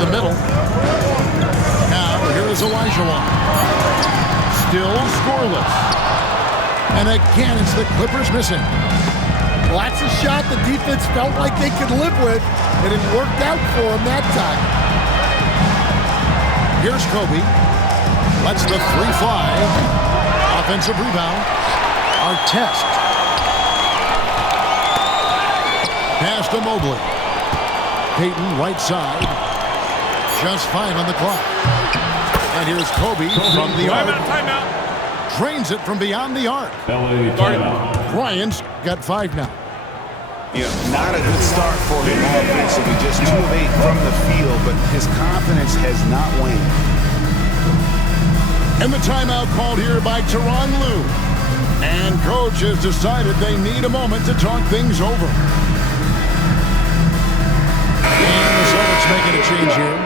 the middle. Now here is Olajuwon. Still scoreless. And again, it's the Clippers missing. Well, that's a shot the defense felt like they could live with, and it worked out for them that time. Here's Kobe. Lets the three fly. Offensive rebound. Artest. Pass to Mobley. Payton, right side. Just 5 on the clock. And here's Kobe from the arc. Drains it from beyond the arc. Bryant's got 5 now. You know, not a good start for him offensively. Just 2 of 8 from the field, but his confidence has not waned. And the timeout called here by Tyronn Lue. And coach has decided they need a moment to talk things over. And the Celtics making a change here.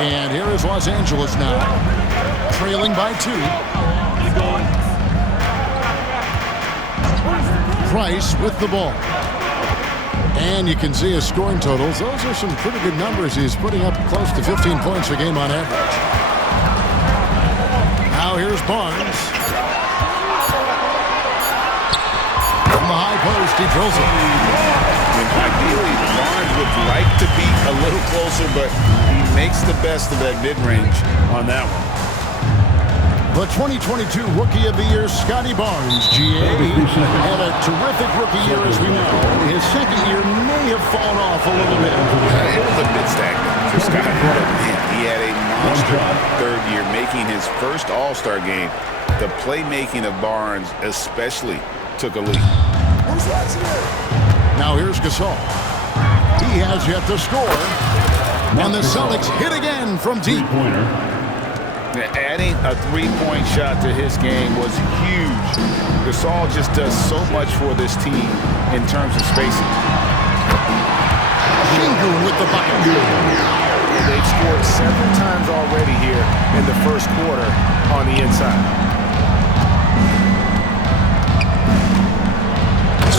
And here is Los Angeles now, trailing by 2. Price with the ball. And you can see his scoring totals. Those are some pretty good numbers. He's putting up close to 15 points a game on average. Now here's Barnes. From the high post, he drills it. Ideally, Barnes would like to be a little closer, but he makes the best of that mid-range on that one. The 2022 Rookie of the Year, Scotty Barnes, GA, had a terrific rookie year, as we know. His second year may have fallen off a little bit. It was a bit stagnant for Scotty. He had a monster third year, making his first All-Star game. The playmaking of Barnes especially took a leap. Now here's Gasol. He has yet to score. And the Celtics hit again from deep. Adding a three-point shot to his game was huge. Gasol just does so much for this team in terms of spacing. Sengun with the bucket. They've scored several times already here in the first quarter on the inside.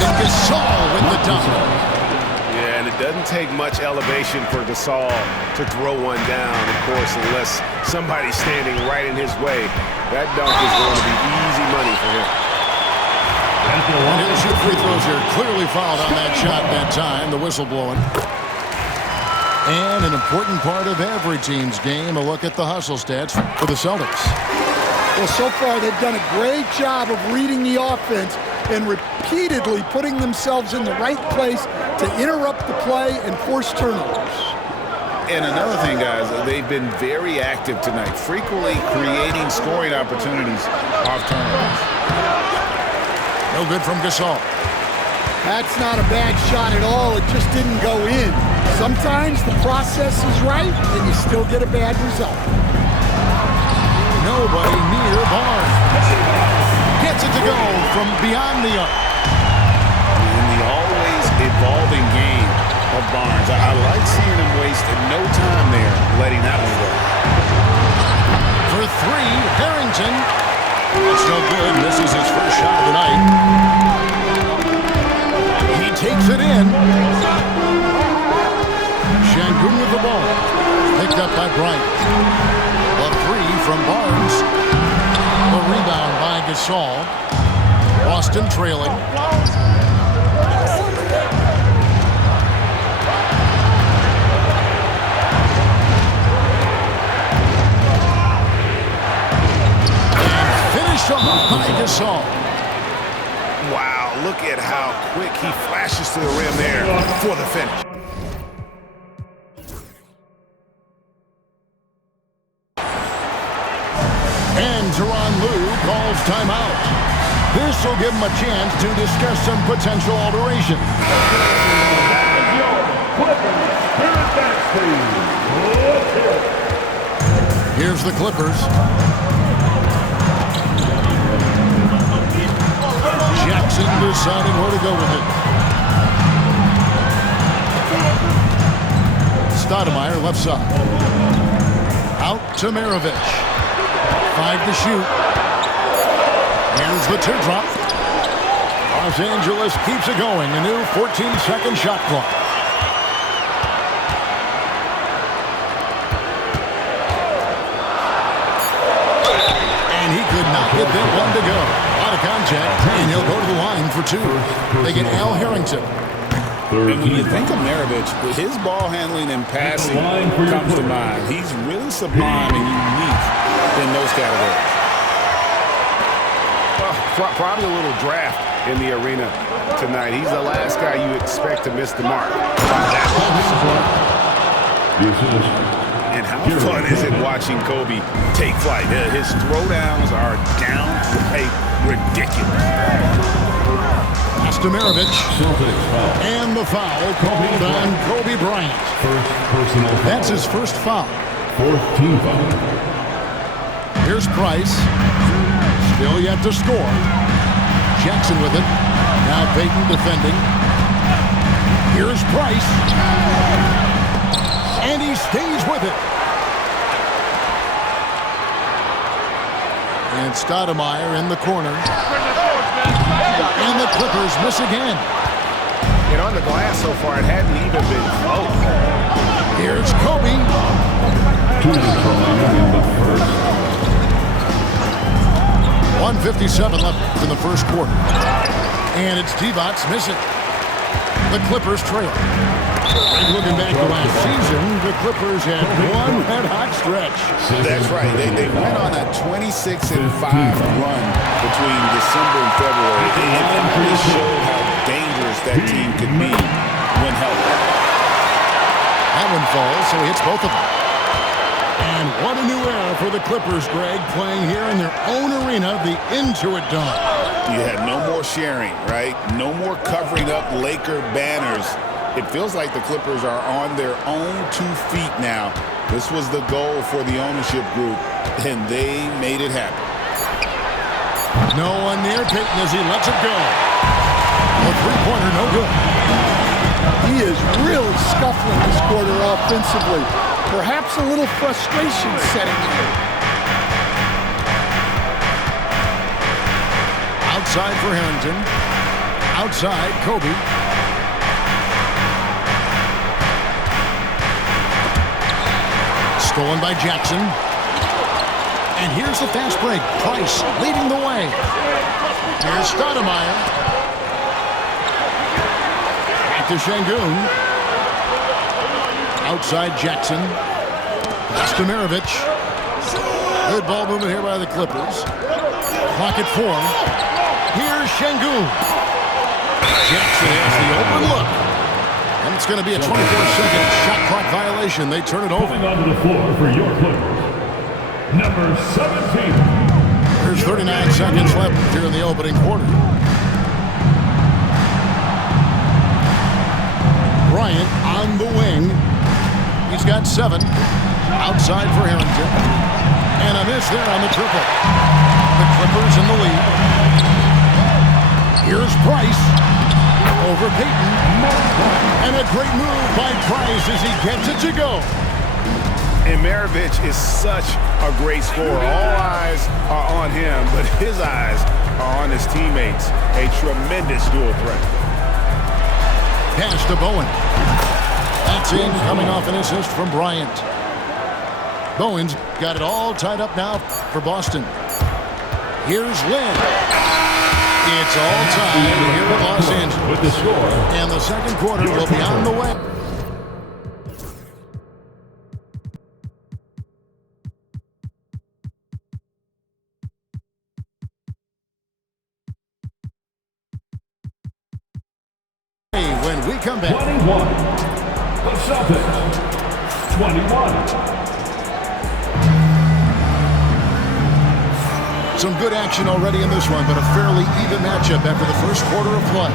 And Gasol with the dunk. Yeah, and it doesn't take much elevation for Gasol to throw one down, of course, unless somebody's standing right in his way. That dunk is going to be easy money for him. He'll shoot free throws here. Clearly fouled on that shot that time. The whistle blowing. And an important part of every team's game, a look at the hustle stats for the Celtics. Well, so far they've done a great job of reading the offense and repeatedly putting themselves in the right place to interrupt the play and force turnovers. And another thing, guys, they've been very active tonight, frequently creating scoring opportunities off turnovers. No good from Gasol. That's not a bad shot at all. It just didn't go in. Sometimes the process is right and you still get a bad result. Nobody near Barnes. Gets it to go from beyond the arc. In the always evolving game of Barnes, I like seeing him waste no time there, letting that one go. For 3, Harrington. That's no good. This is his first shot of the night. He takes it in. Sengun with the ball. Picked up by Bryant. A 3 from Barnes. A rebound by Gasol. Boston trailing. Off by Gasol. Wow, look at how quick he flashes to the rim there for the finish. And Tyronn Lue calls timeout. This will give him a chance to discuss some potential alteration. Here's the Clippers. Jackson deciding where to go with it. Stoudemire left side. Out to Maravich. 5 to shoot. Here's the teardrop. Los Angeles keeps it going. A new 14-second shot clock. get that one to go. Out of contact, and he'll go to the line for 2. They get Al Harrington. And when you think of Maravich, his ball handling and passing comes to mind. He's really sublime and unique in those categories. Probably a little draft in the arena tonight. He's the last guy you expect to miss the mark. And how fun is it watching Kobe take flight? His throwdowns are downright ridiculous. Maravich. And the foul called on Kobe Bryant. That's his first foul. 4th team foul. Here's Price. Still yet to score. Jackson with it. Now Payton defending. Here's Price. And he stays with it. And Stoudemire in the corner. And the Clippers miss again. And on the glass so far, it hadn't even been close. Here's Kobe. 1:57 left in the first quarter. And it's Divac missing. The Clippers trail. And looking back to last season, the Clippers had one red-hot stretch. That's right. They went on a 26-5 run between December and February. It really showed how dangerous that team could be when healthy. That one falls, so he hits both of them. And what a new era for the Clippers, Greg, playing here in their own arena, the Intuit Dome. You had no more sharing, right? No more covering up Laker banners. It feels like the Clippers are on their own 2 feet now. This was the goal for the ownership group, and they made it happen. No one near Payton as he lets it go. A three-pointer, no good. He is really scuffling this quarter offensively. Perhaps a little frustration setting in. Outside for Harrington. Outside, Kobe. Stolen by Jackson. And here's the fast break. Price leading the way. Here's Stoudemire. Back to Şengün. Outside Jackson. Pass to Maravich. Good ball movement here by the Clippers. Clock at 4. Here's Şengün. Jackson has the open look. And it's going to be a 24-second shot clock violation. They turn it over. Coming onto the floor for your Clippers, number 17. There's 39 seconds left here in the opening quarter. Bryant on the wing. He's got 7. Outside for Harrington. And a miss there on the triple. The Clippers in the lead. Here's Price. Over Payton. And a great move by Price as he gets it to go. And Maravich is such a great scorer. All eyes are on him, but his eyes are on his teammates. A tremendous dual threat. Pass to Bowen. That's in, coming off an assist from Bryant. Bowen's got it all tied up now for Boston. Here's Lynn. It's all tied here in Los Angeles. With the score. And the second quarter will be on the way. When we come back. 21. The Celtics. 21. Some good action already in this one, but a fairly even matchup after the first quarter of play.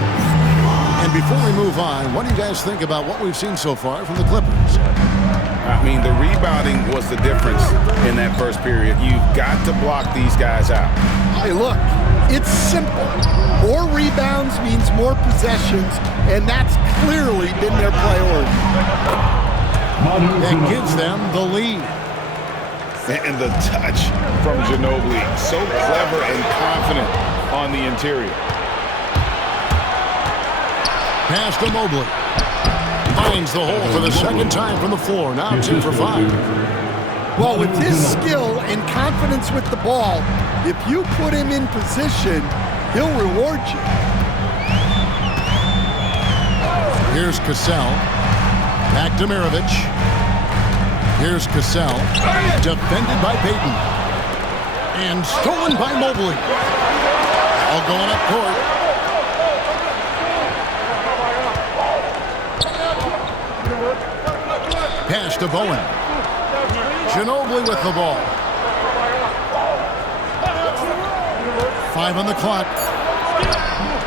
And before we move on, what do you guys think about what we've seen so far from the Clippers? I mean, the rebounding was the difference in that first period. You've got to block these guys out. Hey, look, it's simple. More rebounds means more possessions, and that's clearly been their priority. That gives them the lead. And the touch from Ginobili. So clever and confident on the interior. Pass to Mobley. Finds the hole for the second time from the floor. Now 2 for 5. Well, with his skill and confidence with the ball. If you put him in position, he'll reward you. Here's Cassell. Back to Maravich. Here's Cassell. Defended by Payton. And stolen by Mobley. All going up court. Pass to Bowen. Ginobili with the ball. 5 on the clock.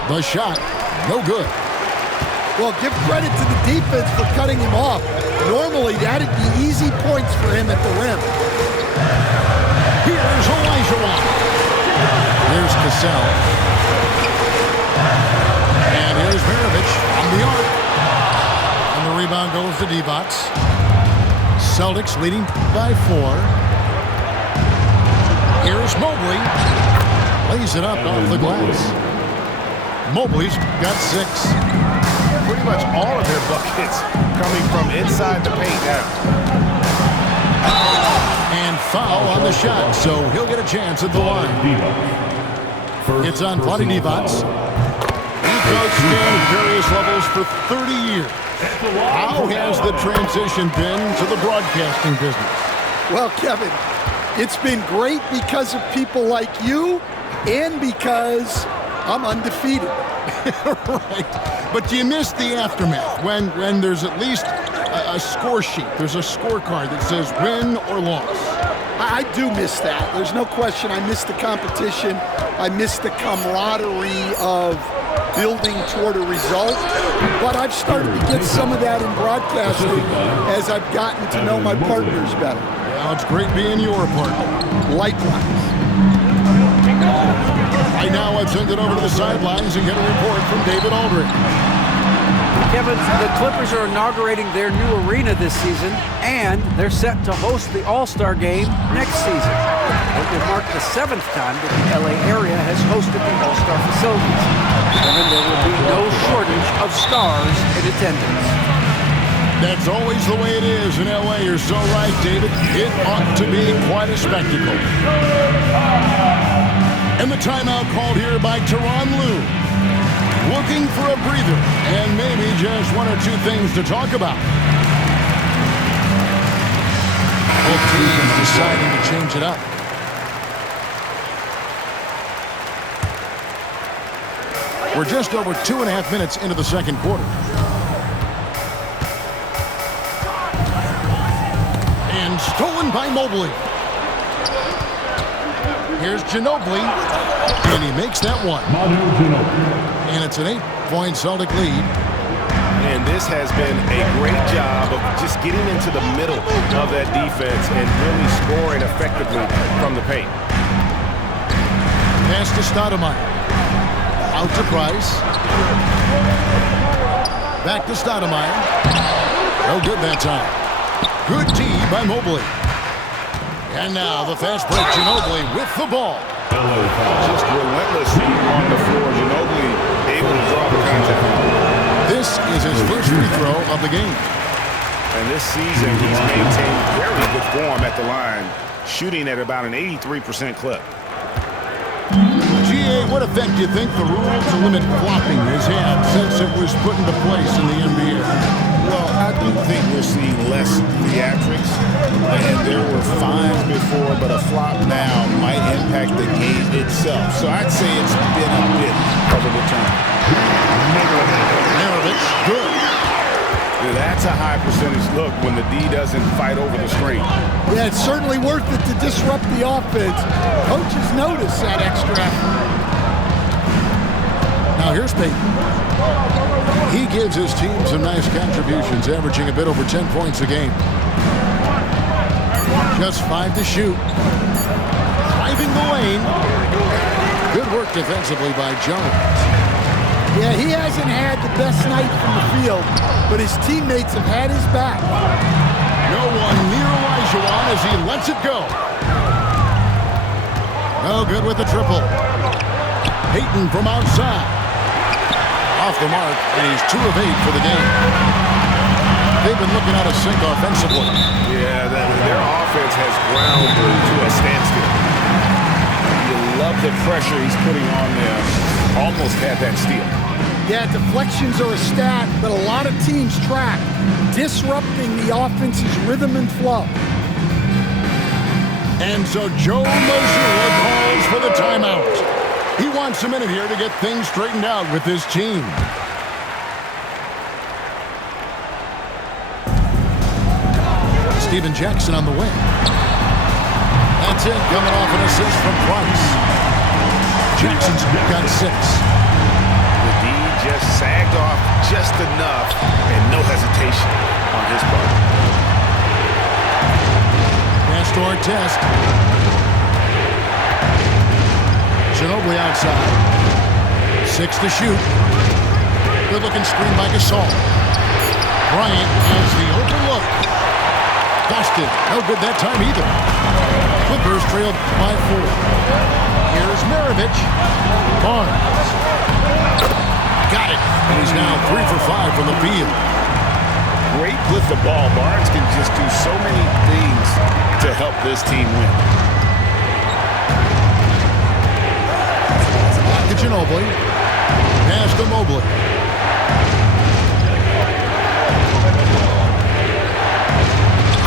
The shot, no good. Well, give credit to the defense for cutting him off. Normally, that'd be easy points for him at the rim. Here's Olajuwon. Here's Cassell. And here's Maravich on the arc. And the rebound goes to Divac. Celtics leading by 4. Here's Mobley. Lays it up off the glass. Mobley's got 6. Pretty much all of their buckets coming from inside the paint now. And foul on the shot, so he'll get a chance at the line. It's on Vlade Divac. He coached at various levels for 30 years. How has the transition been to the broadcasting business? Well, Kevin, it's been great because of people like you and because I'm undefeated. Right. But do you miss the aftermath when there's at least a score sheet? There's a scorecard that says win or loss. I do miss that. There's no question. I miss the competition. I miss the camaraderie of building toward a result. But I've started to get some of that in broadcasting as I've gotten to know my partners better. Well, it's great being your partner. Likewise. Right now, I've sent it over to the sidelines and get a report from David Aldridge. Kevin, the Clippers are inaugurating their new arena this season, and they're set to host the All-Star Game next season. It will mark the 7th time that the LA area has hosted the All-Star facilities. Kevin, there will be no shortage of stars in attendance. That's always the way it is in LA. You're so right, David. It ought to be quite a spectacle. And the timeout called here by Tyronn Lue. Looking for a breather and maybe just 1 or 2 things to talk about. Both teams deciding to change it up. We're just over 2.5 minutes into the second quarter. And stolen by Mobley. Here's Ginobili, and he makes that one. And it's an 8-point Celtic lead. And this has been a great job of just getting into the middle of that defense and really scoring effectively from the paint. Pass to Stoudemire. Out to Price. Back to Stoudemire. No good that time. Good D by Mobley. And now the fast break, Ginobili with the ball. Just relentless on the floor. Ginobili able to draw the contact. This is his first free throw of the game. And this season, he's maintained very good form at the line, shooting at about an 83% clip. GA, what effect do you think the rule to limit flopping has had since it was put into place in the NBA? Well, I do think we're seeing less theatrics, and there were fines before, but a flop now might impact the game itself. So I'd say it's been a bit of a deterrent. Maravich, good. Yeah, that's a high percentage look when the D doesn't fight over the screen. Yeah, it's certainly worth it to disrupt the offense. Coaches notice that extra effort. Now here's Payton. He gives his team some nice contributions, averaging a bit over 10 points a game. Just 5 to shoot. Driving the lane. Good work defensively by Jones. Yeah, he hasn't had the best night from the field, but his teammates have had his back. No one near Olajuwon as he lets it go. No good with the triple. Payton from outside. Off the mark, and he's 2 of 8 for the game. They've been looking out of sync offensively. Yeah, their offense offense has ground to a standstill. You love the pressure he's putting on them. Almost had that steal. Yeah, deflections are a stat that a lot of teams track, disrupting the offense's rhythm and flow. And so Joe Mazzulla calls for the timeout. He wants a minute here to get things straightened out with his team. Steven Jackson on the wing. That's it, coming off an assist from Price. Jackson's got 6. The D just sagged off just enough and no hesitation on his part. Pass to Artest. Ginobili outside. 6 to shoot. Good-looking screen by Gasol. Bryant has the open look. Busted. No good that time either. Clippers trailed by 4. Here's Maravich. Barnes. Got it. And he's now 3 for 5 from the field. Great with the ball. Barnes can just do so many things to help this team win. Back to Ginobili. Pass to Mobley.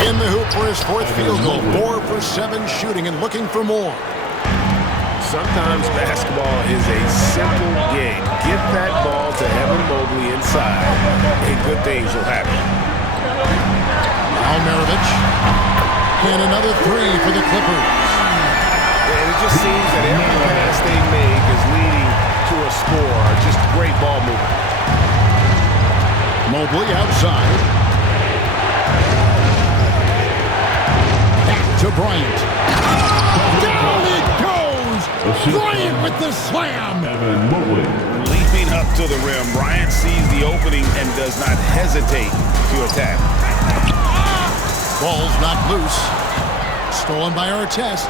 In the hoop for his 4th field goal. 4 for 7 shooting and looking for more. Sometimes basketball is a simple game. Get that ball to Evan Mobley inside, and good things will happen. Now Maravich. And another 3 for the Clippers. And it just seems that every pass they make is leading to a score. Just great ball movement. Mobley outside. To Bryant. Down it goes! Bryant with the slam! Evan Mobley. Leaping up to the rim, Bryant sees the opening and does not hesitate to attack. Ball's knocked loose. Stolen by Artest.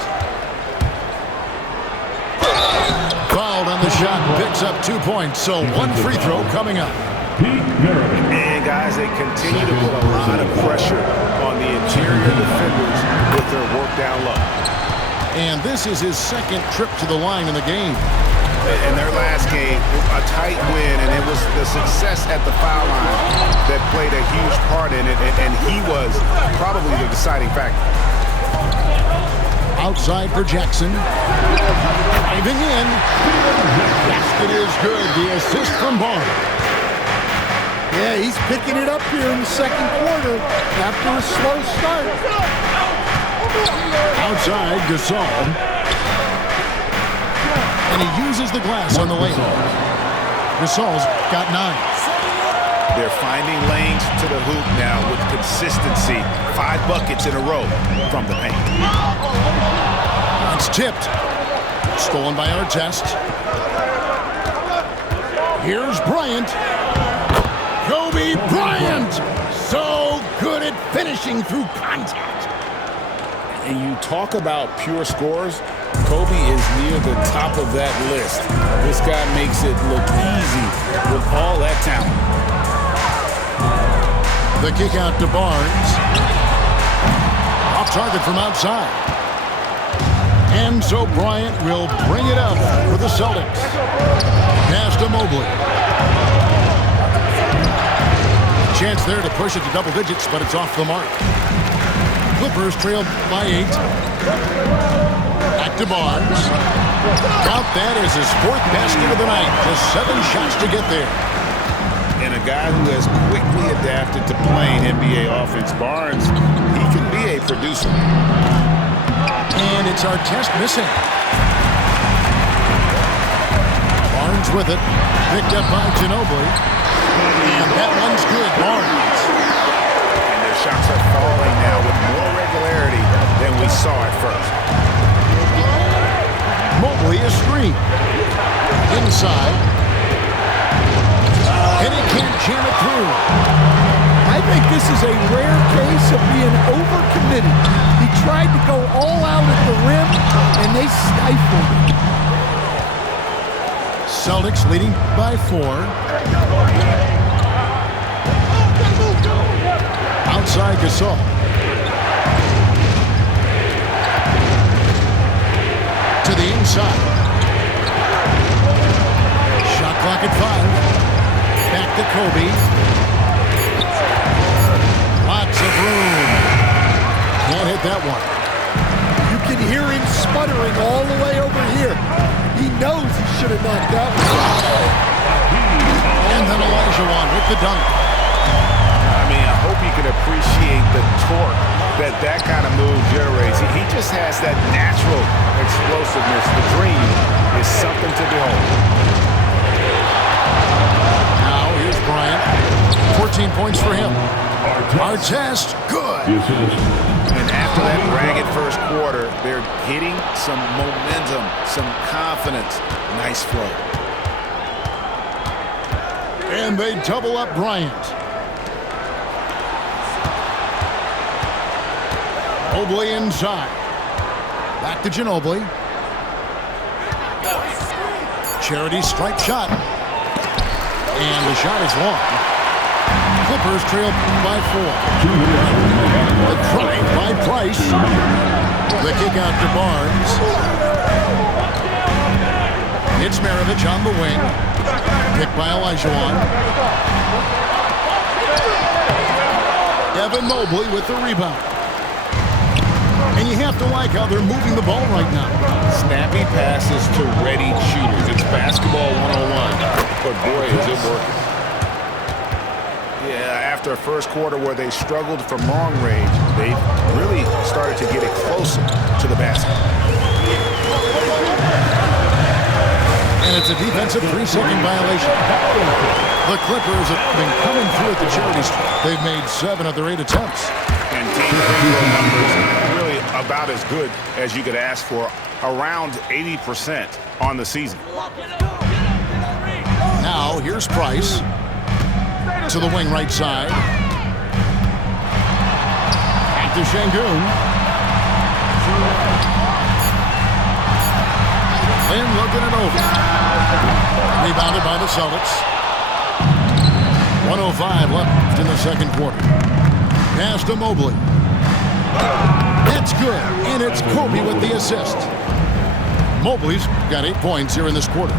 Fouled on the shot. Picks up 2 points. So 1 free throw coming up. And guys, they continue to put a lot of pressure on the interior defenders with their work down low. And this is his 2nd trip to the line in the game. In their last game, a tight win, and it was the success at the foul line that played a huge part in it, and he was probably the deciding factor. Outside for Jackson. Driving in. Basket is good. The assist from Barnes. Yeah, he's picking it up here in the 2nd quarter after a slow start. Outside, Gasol. And he uses the glass on the layup. Gasol's got 9. They're finding lanes to the hoop now with consistency. 5 buckets in a row from the paint. It's tipped. Stolen by Artest. Here's Bryant. Kobe Bryant, so good at finishing through contact. And you talk about pure scores, Kobe is near the top of that list. This guy makes it look easy with all that talent. The kick out to Barnes. Off target from outside. And so Bryant will bring it up for the Celtics. Pass to Mobley. Chance there to push it to double digits, but it's off the mark. Clippers trailed by 8. Back to Barnes. Count that as his 4th basket of the night. Just 7 shots to get there. And a guy who has quickly adapted to playing NBA offense, Barnes, he can be a producer. And it's Artest missing. Barnes with it. Picked up by Ginobili. And that one's good, Barnes. And their shots are falling now with more regularity than we saw at first. Mobley a screen. Inside. And he can't jam it through. I think this is a rare case of being overcommitted. He tried to go all out at the rim, and they stifled him. Celtics leading by 4. Outside Gasol. to the inside. Shot clock at 5. Back to Kobe. Lots of room. Can't hit that one. You can hear him sputtering all the way over here. He knows he should have knocked that one. And then Olajuwon with the dunk. I mean, I hope you can appreciate the torque that kind of move generates. He just has that natural explosiveness. The dream is something to behold. Now here's Bryant. 14 points for him. Artest, good. And after that ragged first quarter, they're getting some momentum, some confidence. Nice flow. And they double up Bryant. Ginobili inside. Back to Ginobili. Charity strike shot. And the shot is long. Clippers trail by 4. The drive by Price. The kick out to Barnes. It's Maravich on the wing. Picked by Olajuwon. Evan Mobley with the rebound. And you have to like how they're moving the ball right now. Snappy passes to ready shooters. It's basketball 101. But boy, is it working. Yeah, after a first quarter where they struggled from long range, they really started to get it closer to the basket. And it's a defensive 3-second violation. The Clippers have been coming through at the charity stripe. They've made 7 of their 8 attempts. And team free throw numbers really about as good as you could ask for, around 80% on the season. Now here's Price to the wing right side. Back to Şengün. Then looking it over. Rebounded by the Celtics. 1:05 left in the second quarter. Pass to Mobley. That's good, and it's Kobe with the assist. Mobley's got 8 points here in this quarter.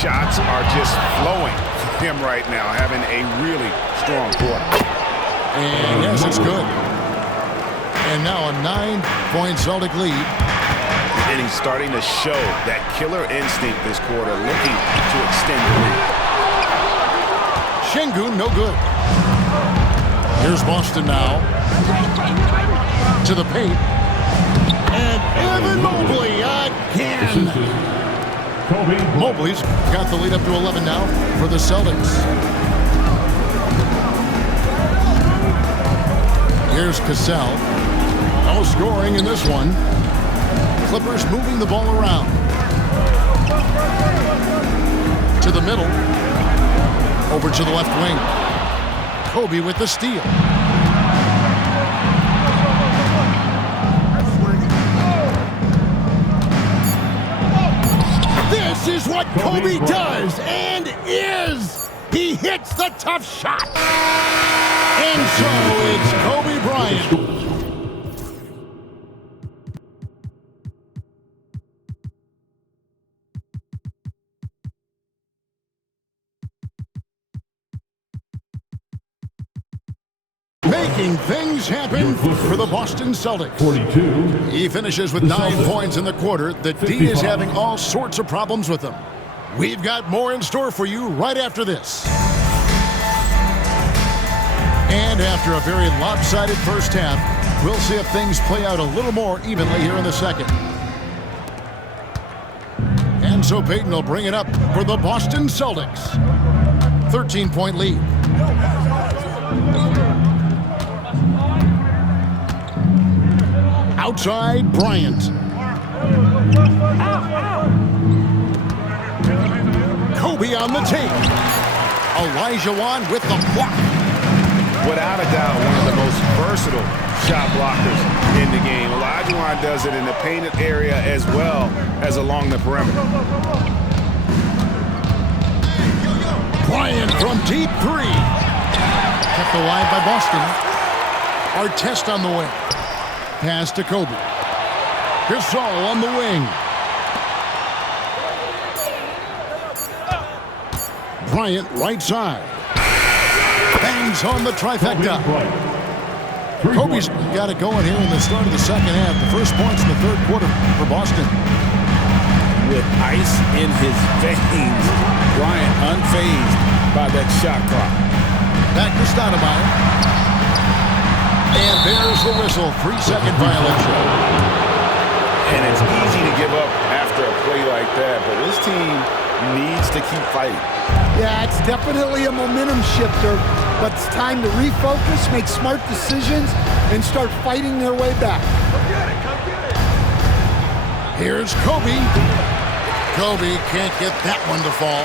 Shots are just flowing for him right now, having a really strong quarter. And yes, it's good. And now a 9-point Celtic lead. And he's starting to show that killer instinct this quarter, looking to extend the lead. Şengün, no good. Here's Boston now. To the paint. And Evan Mobley again. Mobley's got the lead up to 11 now for the Celtics. Here's Cassell. No scoring in this one. Clippers moving the ball around. To the middle. Over to the left wing. Kobe with the steal. This is what Kobe does and is. He hits the tough shot. And so it's Kobe Bryant. Making things happen for the Boston Celtics. 42. He finishes with 9 points in the quarter. The D is having all sorts of problems with him. We've got more in store for you right after this. And after a very lopsided first half, we'll see if things play out a little more evenly here in the second. And so Payton will bring it up for the Boston Celtics. 13-point lead. Outside, Bryant. Kobe on the take. Olajuwon with the block. Without a doubt, one of the most versatile shot blockers in the game. Olajuwon does it in the painted area as well as along the perimeter. Bryant from deep 3. Kept alive by Boston. Artest on the way. Pass to Kobe. Gasol on the wing. Bryant, right side. Bangs on the trifecta. Kobe's got it going here in the start of the second half. The first points in the third quarter for Boston. With ice in his veins, Bryant unfazed by that shot clock. Back to Stoudemire. And there's the whistle. 3-second violation. And it's easy to give up after a play like that, but this team needs to keep fighting. Yeah, it's definitely a momentum shifter, but it's time to refocus, make smart decisions, and start fighting their way back. Here's Kobe. Kobe can't get that one to fall.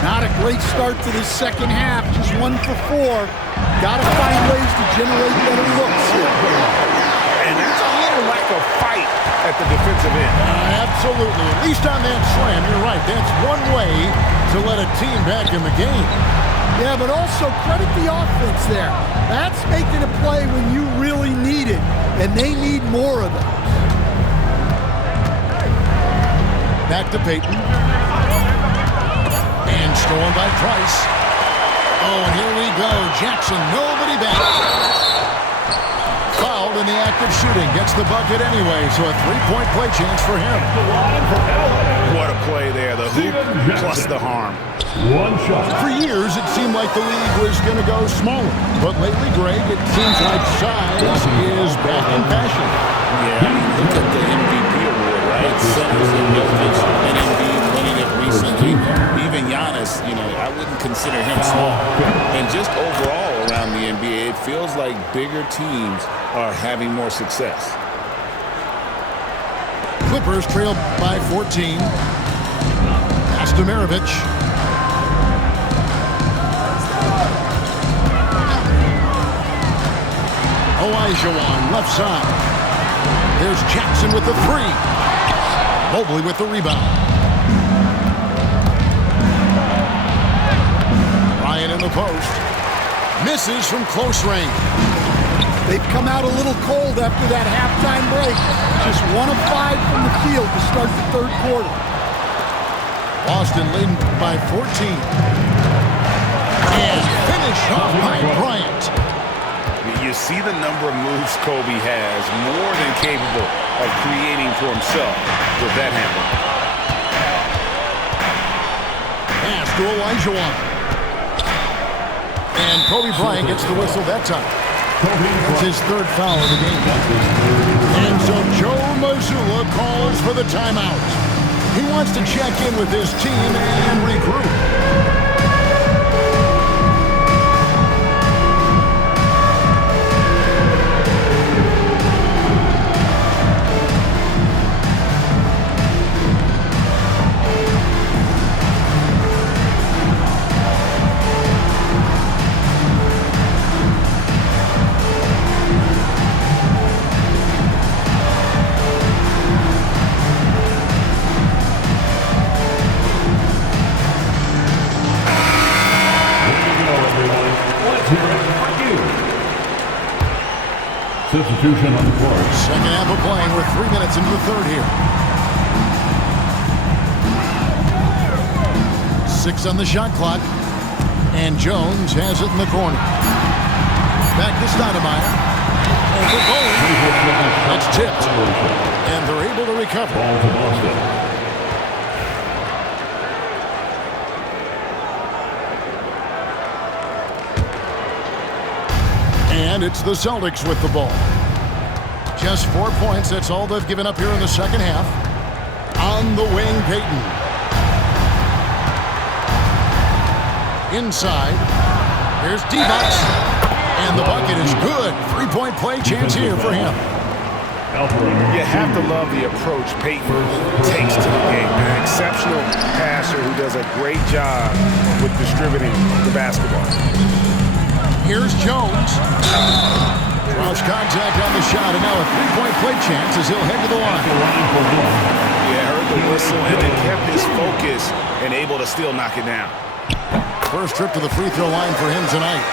Not a great start to this second half, just 1 for 4. Got to find ways to generate better looks here. And that's a little lack of fight at the defensive end. Absolutely. At least on that slam, you're right. That's one way to let a team back in the game. Yeah, but also credit the offense there. That's making a play when you really need it, and they need more of it. Back to Payton. And stolen by Price. Oh, and here we go. Jackson, nobody back. Fouled in the act of shooting. Gets the bucket anyway, so a 3-point play chance for him. What a play there. The hoop plus the harm. One shot. For years, it seemed like the league was going to go smaller. But lately, Greg, it seems like size is back in fashion. Yeah, I mean, look at the MVP award, right? Centers and Jokic and Embiid winning it recently. Even Giannis, I wouldn't consider him small. And just overall around the NBA, it feels like bigger teams are having more success. Clippers trail by 14. Pass to Maravich. Olajuwon, left side. There's Jackson with the 3. Mobley with the rebound. Ryan in the post. Misses from close range. They've come out a little cold after that halftime break. Just 1 of 5 from the field to start the third quarter. Boston leading by 14. And finish off by Bryant. You see the number of moves Kobe has, more than capable of creating for himself with that handle. Pass to Olajuwon. And Kobe Bryant gets the whistle that time. That's his third foul of the game. And so Joe Mazzulla calls for the timeout. He wants to check in with his team and regroup. Substitution on the court. Second half of playing. We're 3 minutes into the third here. 6 on the shot clock. And Jones has it in the corner. Back to Stoudemire. And for Bowen. That's tipped. And they're able to recover. Ball to Boston. And it's the Celtics with the ball. Just 4 points. That's all they've given up here in the second half. On the wing, Payton. Inside. Here's D-Box. And the bucket is good. 3-point play chance here for him. You have to love the approach Payton takes to the game. An exceptional passer who does a great job with distributing the basketball. Here's Jones. Draws contact on the shot, and now a 3-point play chance as he'll head to the line. Yeah, heard the whistle and then kept his focus and able to still knock it down. First trip to the free throw line for him tonight.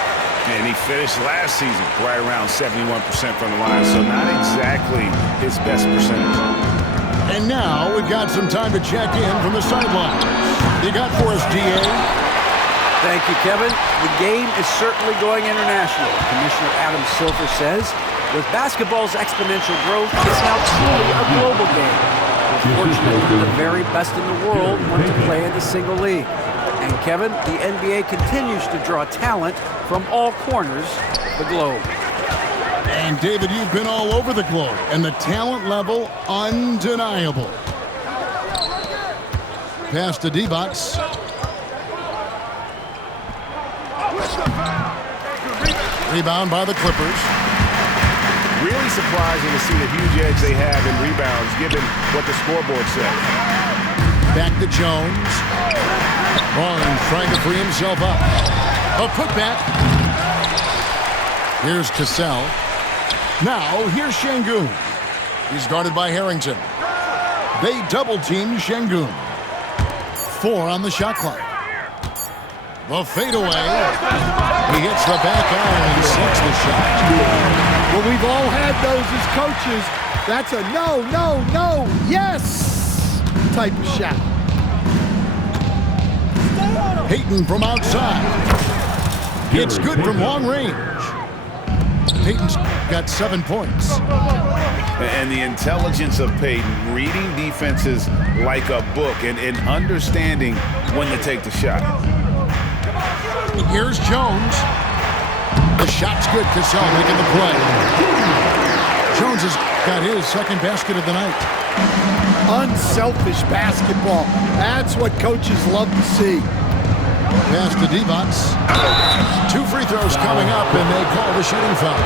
And he finished last season right around 71% from the line, so not exactly his best percentage. And now we've got some time to check in from the sideline. You got for us, D.A.? Thank you, Kevin. The game is certainly going international. Commissioner Adam Silver says, with basketball's exponential growth, it's now truly a global game. Fortunately, the very best in the world want to play in the single league. And Kevin, the NBA continues to draw talent from all corners of the globe. And David, you've been all over the globe, and the talent level undeniable. Pass to Divac. Rebound by the Clippers. Really surprising to see the huge edge they have in rebounds, given what the scoreboard said. Back to Jones. Barnes trying to free himself up. A putback. Here's Cassell. Now, here's Şengün. He's guarded by Harrington. They double-team Şengün. 4 on the shot clock. The fadeaway. He hits the back iron and sinks the shot. Well, we've all had those as coaches. That's a no, no, no, yes type of shot. Payton from outside. It's good from long range. Payton's got 7 points. And the intelligence of Payton, reading defenses like a book and understanding when to take the shot. Here's Jones. The shot's good. Cassell making the play. Jones has got his second basket of the night. Unselfish basketball. That's what coaches love to see. Pass to Divac. 2 free throws coming up, and they call the shooting foul.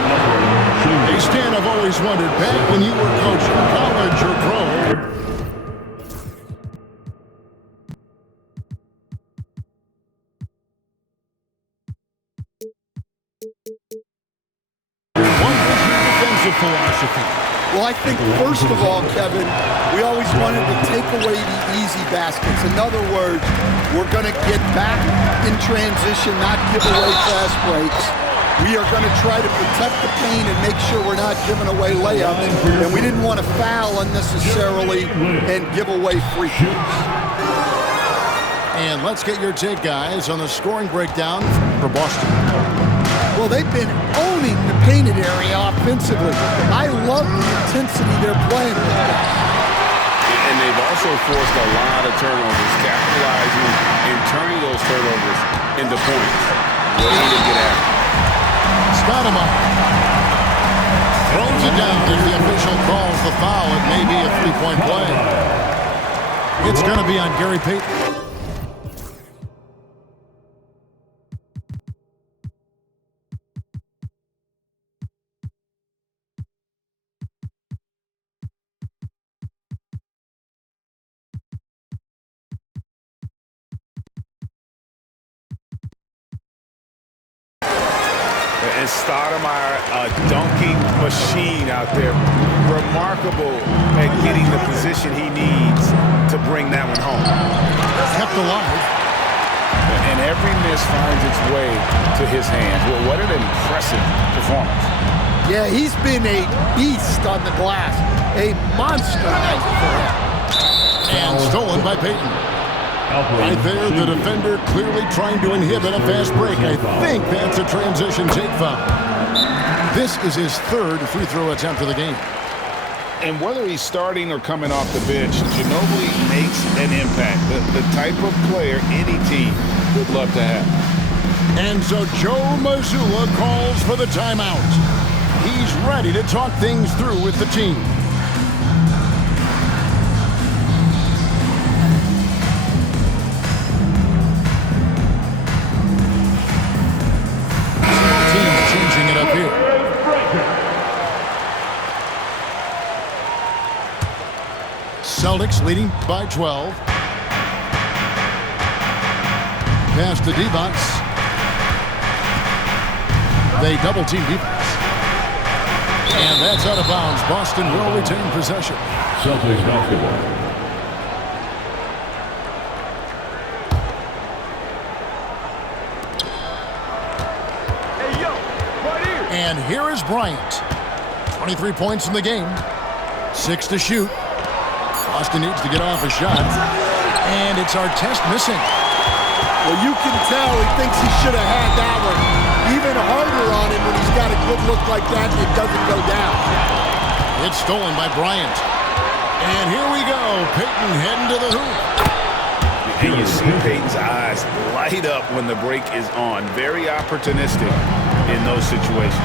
Hey, Stan, I've always wondered, back when you were coaching, college or pro, what was your defensive philosophy? Well, I think first of all, Kevin, we always wanted to take away the easy baskets. In other words, we're going to get back in transition, not give away fast breaks. We are going to try to protect the paint and make sure we're not giving away layups. And we didn't want to foul unnecessarily and give away free throws. And let's get your take, guys, on the scoring breakdown for Boston. Well, they've been owning the painted area offensively. I love the intensity they're playing with. And they've also forced a lot of turnovers, capitalizing and turning those turnovers into points. Way to get after. Stoudemire throws it down. If the official calls the foul, it may be a 3-point play. It's going to be on Gary Payton. And Stoudemire, a dunking machine out there. Remarkable at getting the position he needs to bring that one home. Kept alive. And every miss finds its way to his hands. Well, what an impressive performance. Yeah, he's been a beast on the glass. A monster night for him. And stolen by Payton. Right there, the defender clearly trying to inhibit a fast break. I think that's a transition take foul. This is his 3rd free throw attempt of the game. And whether he's starting or coming off the bench, Ginobili makes an impact. The type of player any team would love to have. And so Joe Mazzulla calls for the timeout. He's ready to talk things through with the team. Changing it up here. Celtics leading by 12. Pass to Divac. They double-team Divac. And that's out of bounds. Boston will retain possession. Celtics basketball. And here is Bryant. 23 points in the game. 6 to shoot. Boston needs to get off a shot. And it's Artest missing. Well, you can tell he thinks he should have had that one. Even harder on him when he's got a good look like that and it doesn't go down. It's stolen by Bryant. And here we go. Payton heading to the hoop. And you see Payton's eyes light up when the break is on. Very opportunistic in those situations.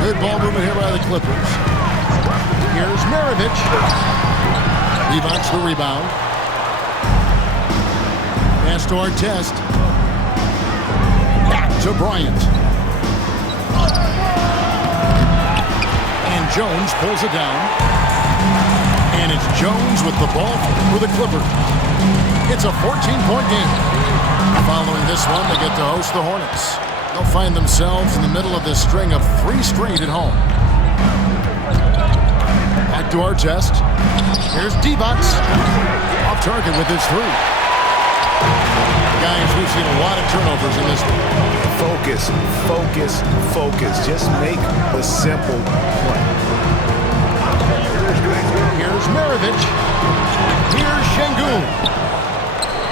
Good ball movement here by the Clippers. Here's Maravich. Divac the rebound. Pass to Artest. Back to Bryant. And Jones pulls it down. And it's Jones with the ball for the Clippers. It's a 14-point game. Following this one, they get to host the Hornets. They'll find themselves in the middle of this string of 3 straight at home. Back to Artest. Here's Divac. Off target with his 3. Guys, we've seen a lot of turnovers in this one. Focus, focus, focus. Just make the simple play. Here's Maravich. Here's Şengün.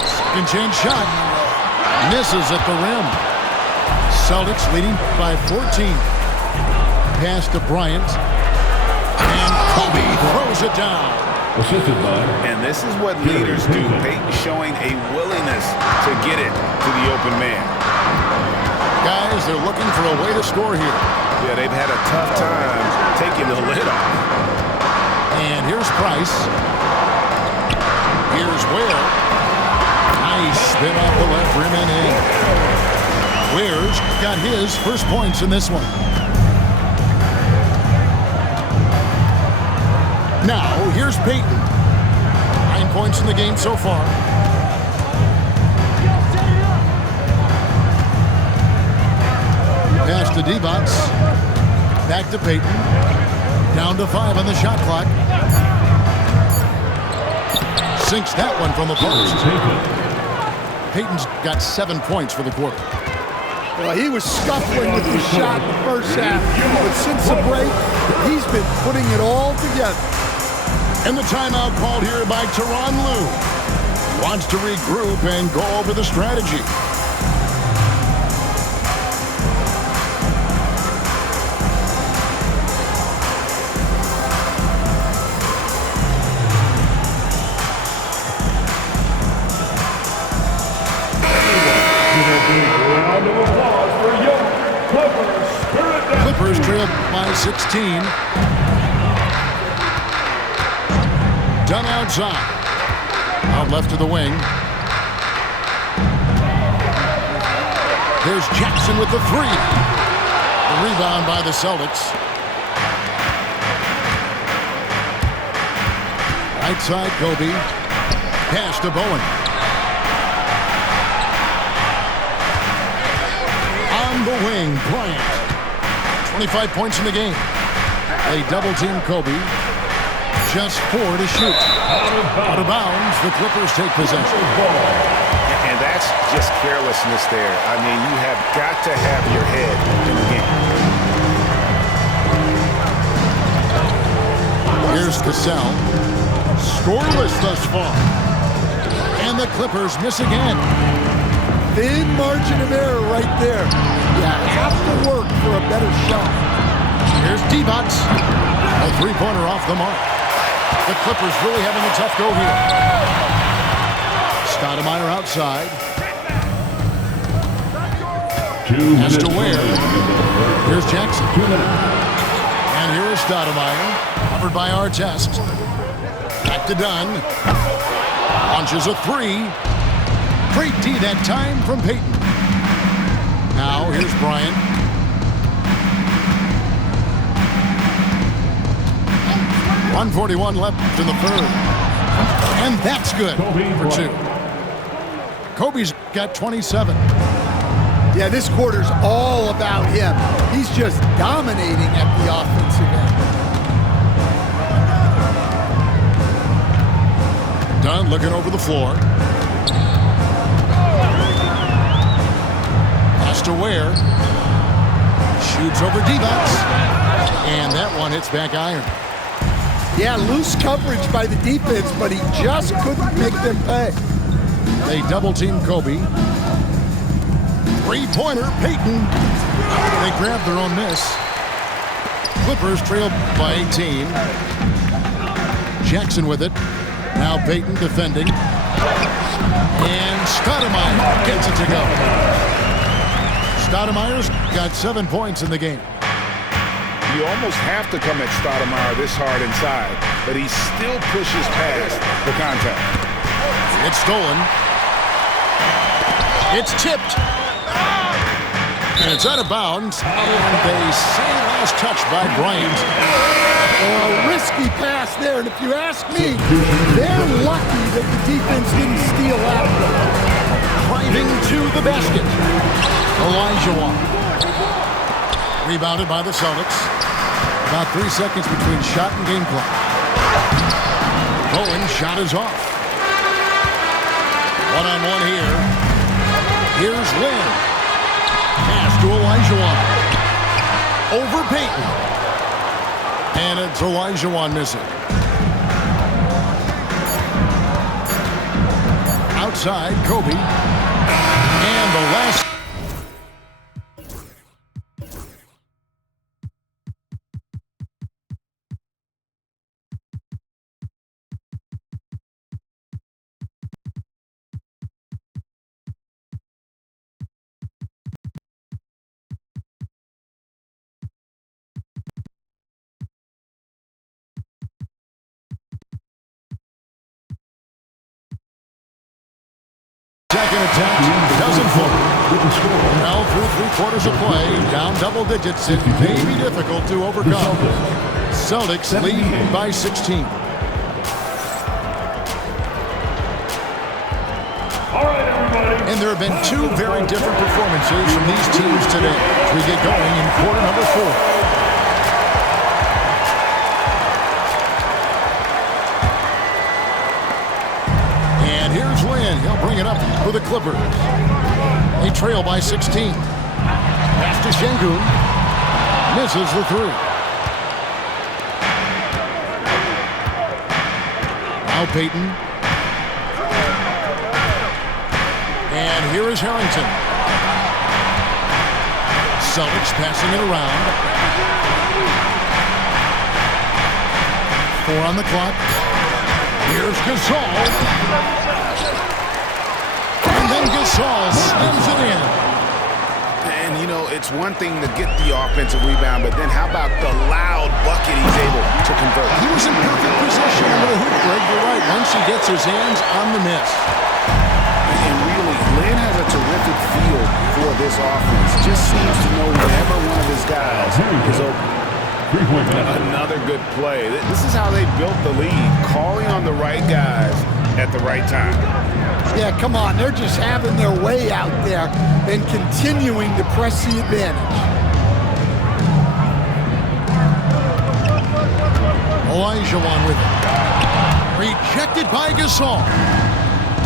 Second chance shot. Misses at the rim. Celtics leading by 14. Pass to Bryant. And Kobe throws it down. Assisted by. And this is what leaders do. Payton showing a willingness to get it to the open man. Guys, they're looking for a way to score here. Yeah, they've had a tough time taking the lid off. And here's Price. Here's Ware. Nice spin off the left rim and in. Ware's got his first points in this one. Now, here's Payton. 9 points in the game so far. Pass to Divac. Back to Payton. Down to 5 on the shot clock. Sinks that one from the post. Payton's got 7 points for the quarter. Well, he was scuffling with the shot in the first half, but since the break, he's been putting it all together. And the timeout called here by Tyronn Lue. Wants to regroup and go over the strategy. Clippers trail by 16. Done outside. Out left to the wing. There's Jackson with the 3. The rebound by the Celtics. Right side, Kobe. Pass to Bowen. On the wing, Bryant. 25 points in the game. They double-team Kobe. Just 4 to shoot. Out of bounds, the Clippers take possession. And that's just carelessness there. I mean, you have got to have your head in the game. Here's Cassell. Scoreless thus far. And the Clippers miss again. Thin margin of error right there. You have to work for a better shot. Here's Divac. A 3-pointer off the mark. The Clippers really having a tough go here. Stoudemire outside. Has to Ware. Here's Jackson. And here is Stoudemire. Covered by Artest. Back to Dunn. Launches a 3. Great D that time from Payton. Now here's Bryant. .141 left in the third. And that's good for 2. Kobe's got 27. Yeah, this quarter's all about him. He's just dominating at the offensive end. Dunn looking over the floor. Pass to Ware. Shoots over Divac. And that one hits back iron. Yeah, loose coverage by the defense, but he just couldn't make them pay. They double-team Kobe. Three-pointer, Payton. They grab their own miss. Clippers trail by 18. Jackson with it. Now Payton defending. And Stoudemire gets it to go. Stoudemire's got 7 points in the game. You almost have to come at Stoudemire this hard inside, but he still pushes past the contact. It's stolen. It's tipped. And it's out of bounds. And they say last touch by Bryant. A risky pass there, and if you ask me, they're lucky that the defense didn't steal after them. Driving to the basket. Olajuwon. Rebounded by the Celtics. About 3 seconds between shot and game clock. Bowen shot is off. One-on-one here. Here's Lin. Pass to Olajuwon. Over Payton. And it's Olajuwon missing. Outside, Kobe. And the last. Second attempt doesn't fall. Now through 3/4 of play, down double digits, it may be difficult to overcome. Celtics lead by 16. All right, everybody. And there have been two very different performances from these teams today as we get going in quarter number 4. And here's Lin. He'll bring it up for the Clippers. They trail by 16. Pass to Şengün. Misses the 3. Now Payton. And here is Harrington. Celtics passing it around. 4 on the clock. Here's Gasol. And then Gasol slams it in. And, you know, it's one thing to get the offensive rebound, but then how about the loud bucket he's able to convert? He was in perfect position under the hoop, Greg. You're right. Once he gets his hands on the miss. And really, Lin has a terrific feel for this offense. Just seems to know whenever one of his guys is open. Another good play. This is how they built the lead, calling on the right guys at the right time. Yeah, come on. They're just having their way out there and continuing to press the advantage. Olajuwon with it. Rejected by Gasol.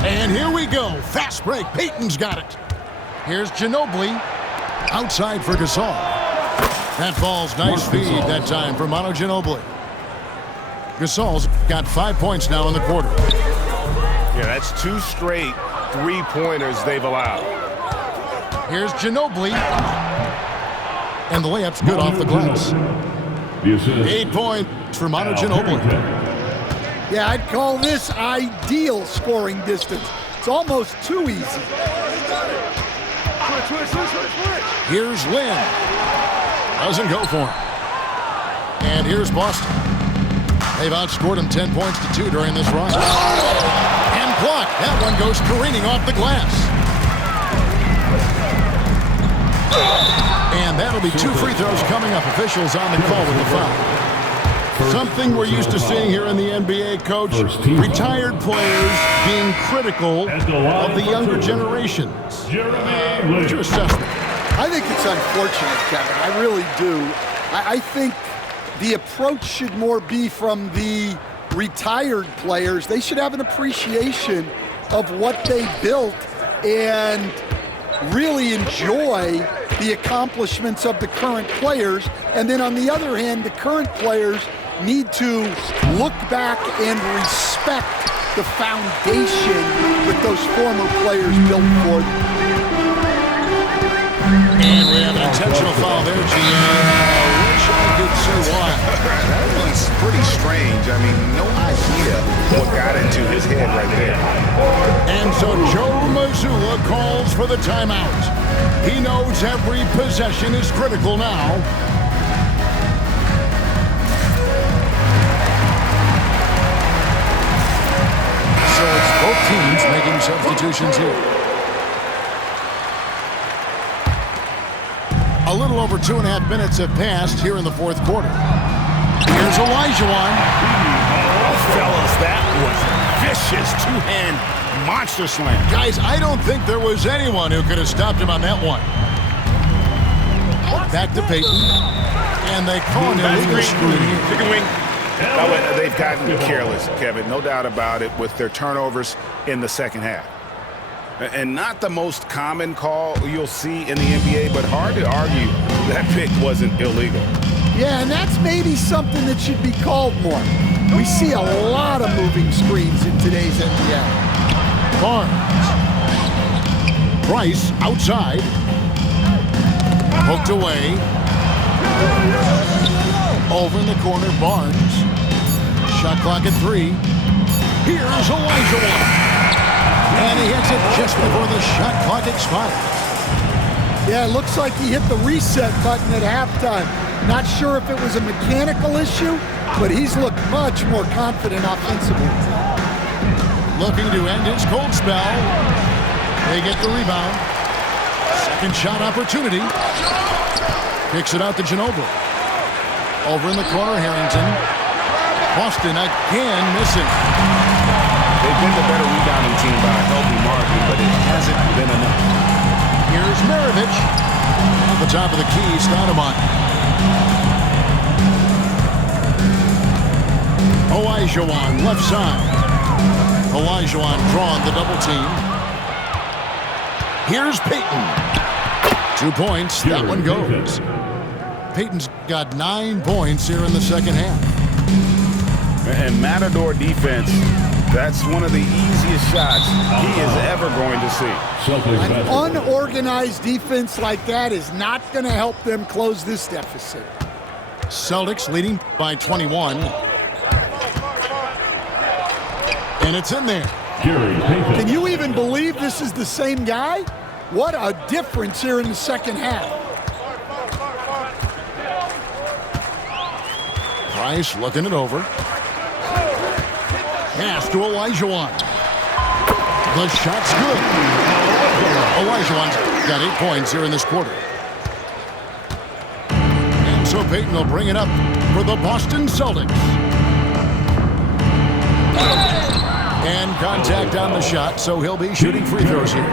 And here we go. Fast break. Payton's got it. Here's Ginobili. Outside for Gasol. That ball's nice feed that time for Manu Ginobili. Gasol's got 5 points now in the quarter. Yeah, that's 2 straight 3-pointers they've allowed. Here's Ginobili. And the layup's good off the glass. 8 points for Manu Ginobili. Yeah, I'd call this ideal scoring distance. It's almost too easy. Here's Lin. Doesn't go for him. And here's Boston. They've outscored him 10 points to 2 during this run. And blocked. That one goes careening off the glass. And that'll be 2 free throws coming up. Officials on the call with the foul. Something we're used to seeing here in the NBA, Coach. Retired players being critical of the younger generations. What's your assessment? I think it's unfortunate, Kevin. I really do. I think the approach should more be from the retired players. They should have an appreciation of what they built and really enjoy the accomplishments of the current players. And then on the other hand, the current players need to look back and respect the foundation that those former players built for them. And we have an intentional foul there, GM. I wish I could say why. That was pretty strange. I mean, no idea what got into his head right there. And so Joe Mazzulla calls for the timeout. He knows every possession is critical now. So it's both teams making substitutions here. A little over 2.5 minutes have passed here in the fourth quarter. Here's Olajuwon. Oh, fellas, that was vicious two-hand monster slam. Guys, I don't think there was anyone who could have stopped him on that one. Back to Payton. And they call him illegal screen here. Chicken wing. They've gotten careless, Kevin. No doubt about it with their turnovers in the second half. And not the most common call you'll see in the NBA, but hard to argue that pick wasn't illegal. Yeah, and that's maybe something that should be called more. We see a lot of moving screens in today's NBA. Barnes. Price outside. Hooked away. Over in the corner, Barnes. Shot clock at 3. Here's Olajuwon. And he hits it just before the shot clock expires. Yeah, it looks like he hit the reset button at halftime. Not sure if it was a mechanical issue, but he's looked much more confident offensively. Looking to end his cold spell. They get the rebound. Second shot opportunity. Kicks it out to Ginobili. Over in the corner, Harrington. Boston again missing. They've been the better rebounding team by a healthy margin, but it hasn't been enough. Here's Maravich. At the top of the key, Stoudemire. Olajuwon, left side. Olajuwon drawing the double team. Here's Payton. 2 points. That one goes. Payton's got 9 points here in the second half. And Matador defense, that's one of the easiest shots he is ever going to see. An unorganized defense like that is not going to help them close this deficit. Celtics leading by 21. And it's in there. Can you even believe this is the same guy? What a difference here in the second half. Price looking it over. Pass to Olajuwon. The shot's good. Olajuwon's got 8 points here in this quarter. And so Payton will bring it up for the Boston Celtics. And contact on the shot, so he'll be shooting free throws here.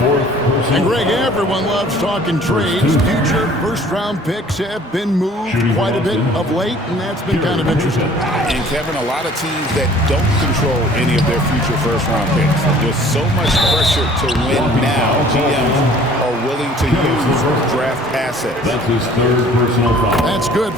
And Greg, everyone loves talking trades. Future first-round picks have been moved quite a bit of late, and that's been kind of interesting. And Kevin, a lot of teams that don't control any of their future first-round picks. There's so much pressure to win now. GMs are willing to use draft assets. That's his third personal foul. That's good.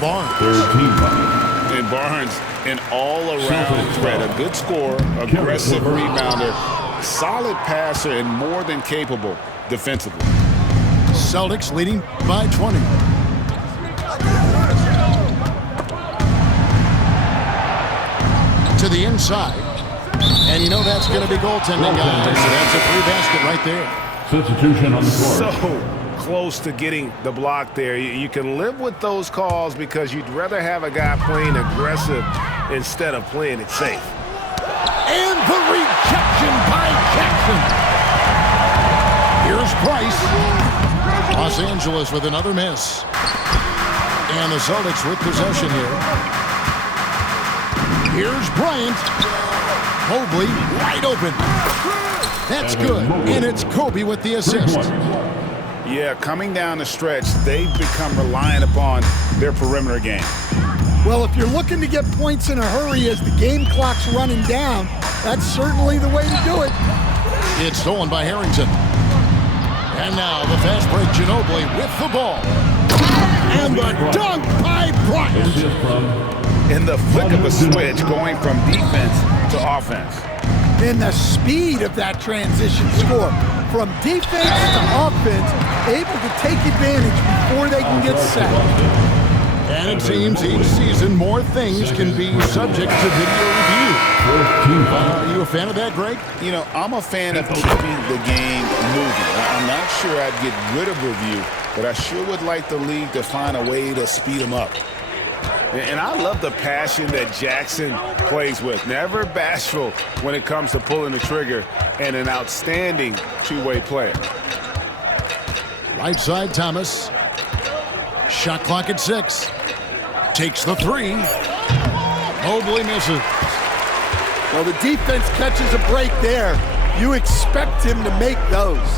Barnes. Third team foul. And Barnes, an all-around threat, a good scorer, aggressive rebounder, solid passer, and more than capable defensively. Celtics leading by 20. To the inside. And you know that's going to be goaltending, guys. That's a free basket right there. Substitution on the court. So close to getting the block there. You can live with those calls because you'd rather have a guy playing aggressive instead of playing it safe. And the rejection by Jackson. Here's Price. Los Angeles with another miss. And the Celtics with possession here. Here's Bryant. Mobley wide open. That's good. And it's Kobe with the assist. Yeah, coming down the stretch, they've become reliant upon their perimeter game. Well, if you're looking to get points in a hurry as the game clock's running down, that's certainly the way to do it. It's stolen by Harrington. And now the fast break, Ginobili with the ball. And the dunk by Bryant. In the flick of a switch, going from defense to offense. And the speed of that transition score. From defense to offense, able to take advantage before they can get set. And it seems each season more things can be subject to video review. Are you a fan of that, Greg? You know, I'm a fan of keeping the game moving. I'm not sure I'd get rid of review, but I sure would like the league to find a way to speed them up. And I love the passion that Jackson plays with. Never bashful when it comes to pulling the trigger, and an outstanding two-way player. Right side, Thomas. Shot clock at 6. Takes the 3. Mobley misses. Well, the defense catches a break there. You expect him to make those.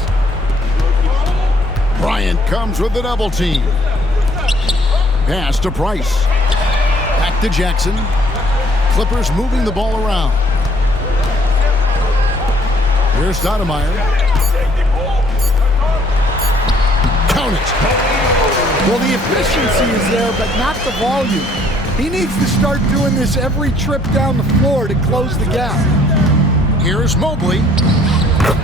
Bryant comes with the double team. Pass to Price. Back to Jackson. Clippers moving the ball around. Here's Stoudemire. Count it. Well, the efficiency is there, but not the volume. He needs to start doing this every trip down the floor to close the gap. Here's Mobley.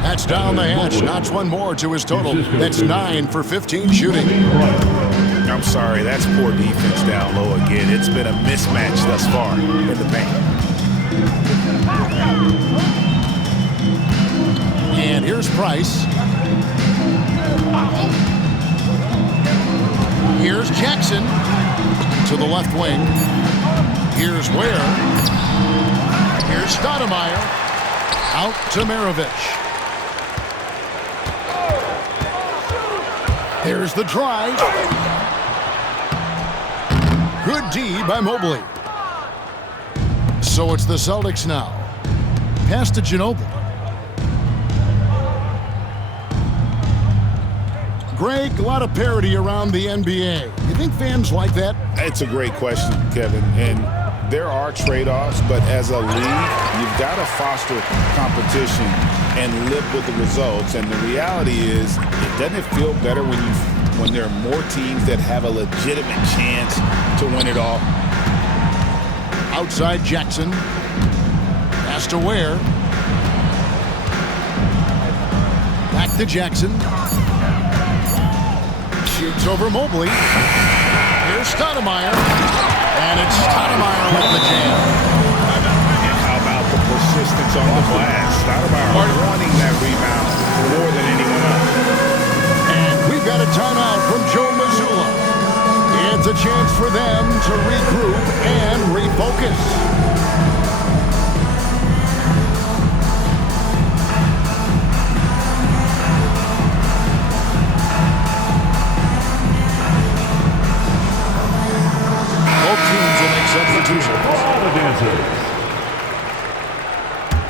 That's down the hatch. Notch one more to his total. That's 9 for 15 shooting. I'm sorry, that's poor defense down low again. It's been a mismatch thus far in the paint. And here's Price. Here's Jackson to the left wing. Here's Ware. Here's Stoudemire. Out to Maravich. There's the drive. Good D by Mobley. So it's the Celtics now. Pass to Ginobili. Greg, a lot of parity around the NBA. You think fans like that? It's a great question, Kevin. And there are trade-offs, but as a league, you've got to foster competition and live with the results. And the reality is, doesn't it feel better when there are more teams that have a legitimate chance to win it all? Outside Jackson. Pass to Ware. Back to Jackson. Shoots over Mobley. Here's Stoudemire. And it's Stoudemire with the jam. And how about the persistence on the glass? Stoudemire wanting that rebound more than anyone else. And we've got a timeout from Joe Mazzulla. It's a chance for them to regroup and refocus.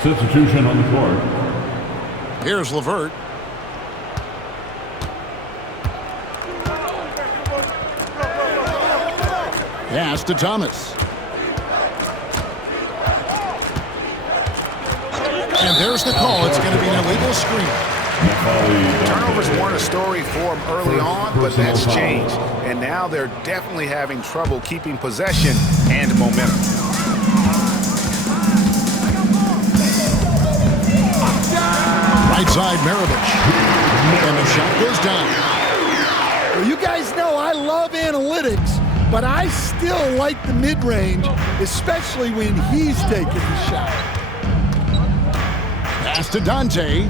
Substitution on the court. Here's LeVert. Pass to Thomas. And there's the call. It's going to be an illegal screen. Turnovers weren't a story for them early on, but that's changed. And now they're definitely having trouble keeping possession and momentum. Right side, Maravich. And the shot goes down. Well, you guys know I love analytics, but I still like the mid-range, especially when he's taking the shot. Pass to Dante.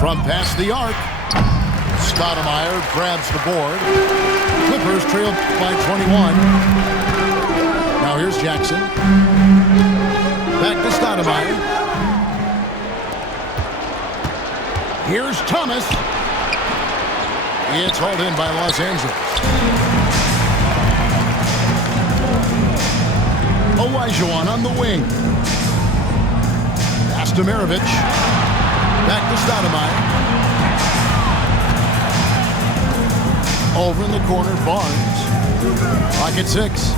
From past the arc. Stoudemire grabs the board. Clippers trail by 21. Now here's Jackson. Back to Stoudemire. Here's Thomas. It's hauled in by Los Angeles. Olajuwon on the wing. Pass to Maravich. Back to Stoudemire. Over in the corner, Barnes. Clock at 6.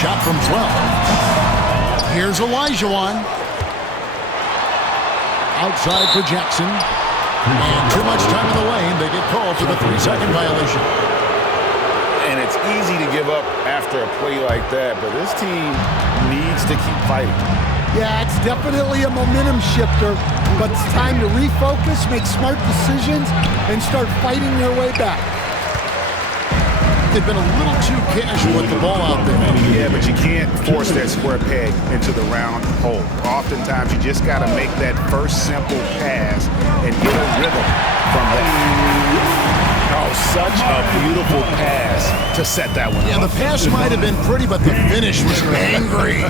Shot from 12. Here's Olajuwon. Outside for Jackson. And too much time in the lane. They get called for the 3-second violation. And it's easy to give up after a play like that, but this team needs to keep fighting. Yeah, it's definitely a momentum shifter, but it's time to refocus, make smart decisions, and start fighting their way back. They've been a little too casual with the ball out there. Yeah, but you can't force that square peg into the round hole. Oftentimes, you just got to make that first simple pass and get a rhythm from that. Oh, such a beautiful pass to set that one up. Yeah, the pass might have been pretty, but the finish was angry.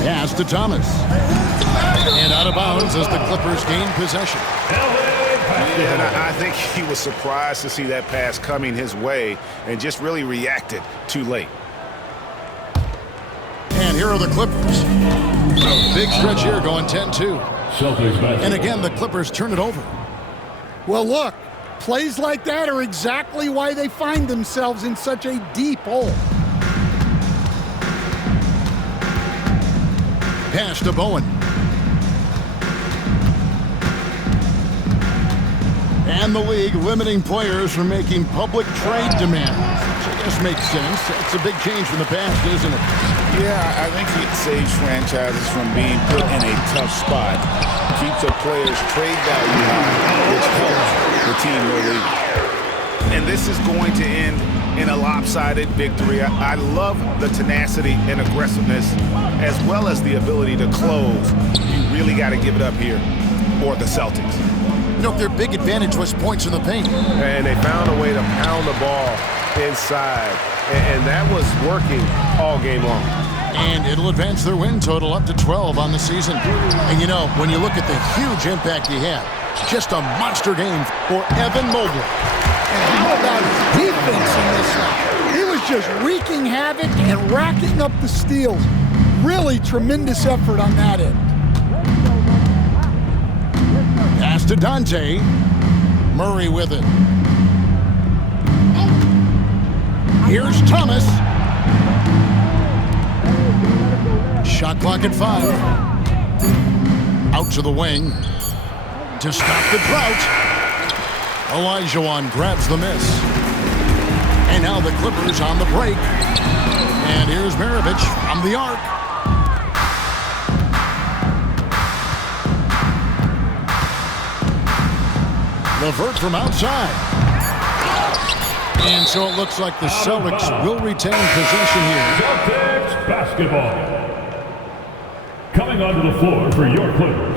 Pass to Thomas. And out of bounds as the Clippers gain possession. Yeah, and I think he was surprised to see that pass coming his way and just really reacted too late. And here are the Clippers. Big stretch here going 10-2. And again, the Clippers turn it over. Well, look, plays like that are exactly why they find themselves in such a deep hole. Pass to Bowen. And the league limiting players from making public trade demands. Which I guess makes sense. It's a big change from the past, isn't it? Yeah, I think it saves franchises from being put in a tough spot. Keeps a player's trade value high, which helps the team really. And this is going to end in a lopsided victory. I love the tenacity and aggressiveness, as well as the ability to close. You really got to give it up here for the Celtics. You know, their big advantage was points in the paint. And they found a way to pound the ball inside. And that was working all game long. And it'll advance their win total up to 12 on the season. And you know, when you look at the huge impact he had, just a monster game for Evan Mobley. And how about his defense in this one? He was just wreaking havoc and racking up the steals. Really tremendous effort on that end. Pass to Dante. Murray with it. Here's Thomas. Shot clock at 5. Out to the wing. To stop the drought. Olajuwon grabs the miss. And now the Clippers on the break. And here's Maravich from the arc. LeVert from outside. And so it looks like the Celtics will retain possession here. Celtics basketball. Coming onto the floor for your Clippers,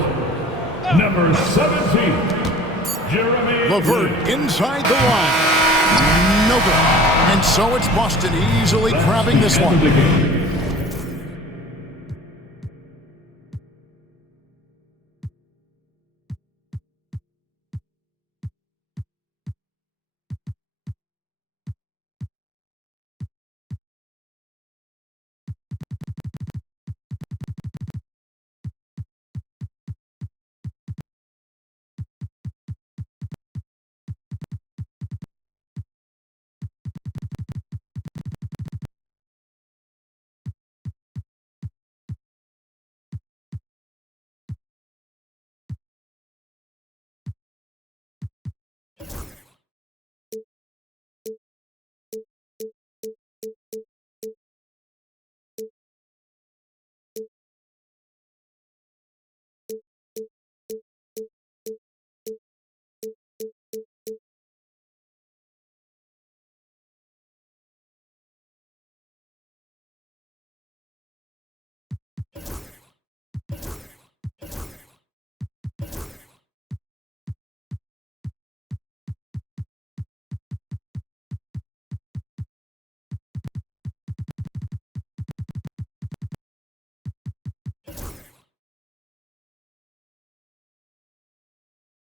number 17, Jeremy LeVert inside the line. No good. And so it's Boston easily grabbing this one.